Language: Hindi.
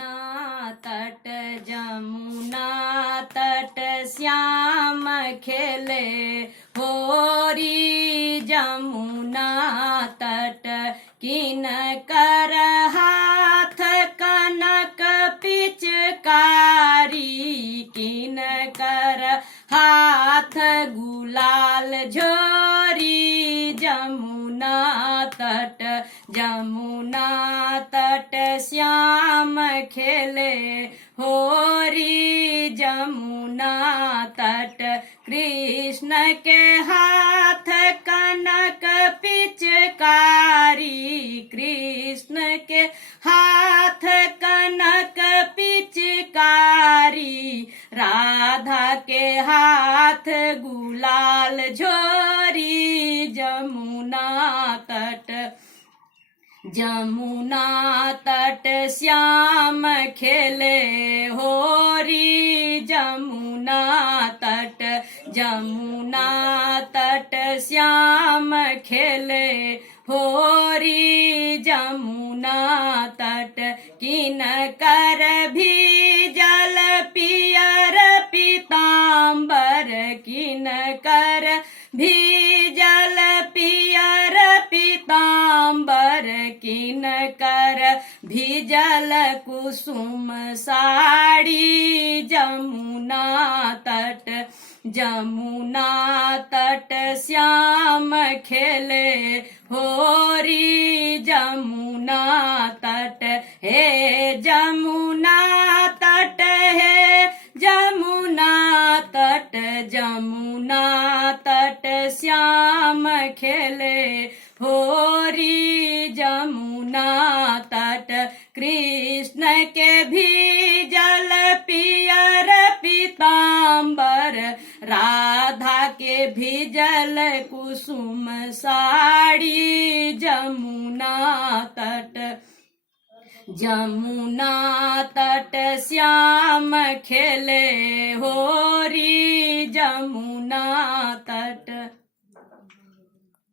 जमुना तट जमुना तट श्याम खेले होरी जमुना तट किन कर हाथ कनक पिचकारी किन कर हाथ गुलाल झोरी जमुना तट श्याम खेले होरी जमुना तट कृष्ण के हाथ कनक पिचकारी कृष्ण के हाथ कनक पिचकारी राधा के हाथ गुलाल झोरी जमुना तट श्याम खेले होरी जमुना तट श्याम खेले होरी जमुना तट किन कर भी जल पियर पीतांबर किन कर भी जल पियर पीतांबर किन कर भिजल कुसुम साड़ी जमुना तट श्याम खेले होरी जमुना तट हे जमुना तट हे जमुना तट श्याम खेले होरी जमुना तट कृष्ण के भी जल पियर पीतांबर राधा के भी जल कुसुम साड़ी जमुना तट श्याम खेले होरी जमुना